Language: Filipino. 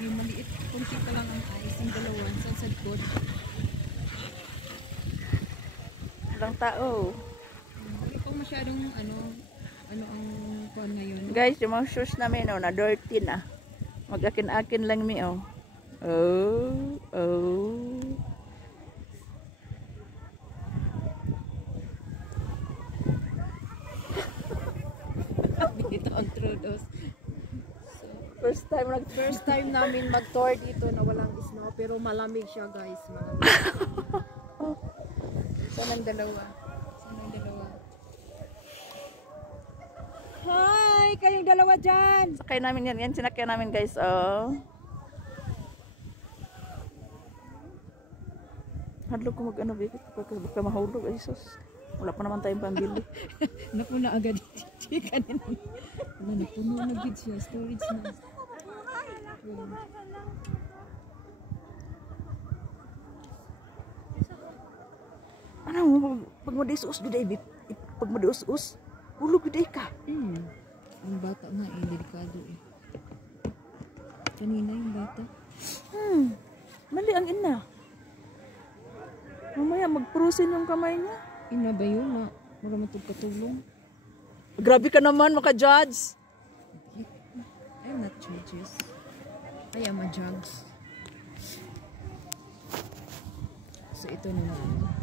Grabe, maliit. Kunti pa lang ang ice. Yung dalawa. Sa sadkod. Walang tao. Hindi pa masyadong ano ang kuwan ngayon. Guys, yung mga shoes namin, oh, na dirty na. Mag-akin-akin lang mi, oh. Oh, oh. Dito ang Trudeau's. So, First time namin mag-tour dito na walang snow. Pero malamig siya, guys. Malamig. Saan ang dalawa? Hi! Kayong dalawa dyan! sakay namin yan. Yan, sinakyan namin, guys, oh. Hadlog ko mag-ano, baby. Baka mahulog, ay sus. Wala pa naman tayong pambili. Napuna agad kanina. Wala, napuno na agad siya. Storage na. Ano, pag madius-us, guday, pag madius-us, hulog guday ka. Ang bata nga eh, delikado eh. Kanina yung bata. Mali ang ina. Mamaya magprusin yung kamay niya. Ina ba yun na magamatog katulong? Grabe ka naman, maka-judge. I'm not judges. I am a jugs. So ito naman.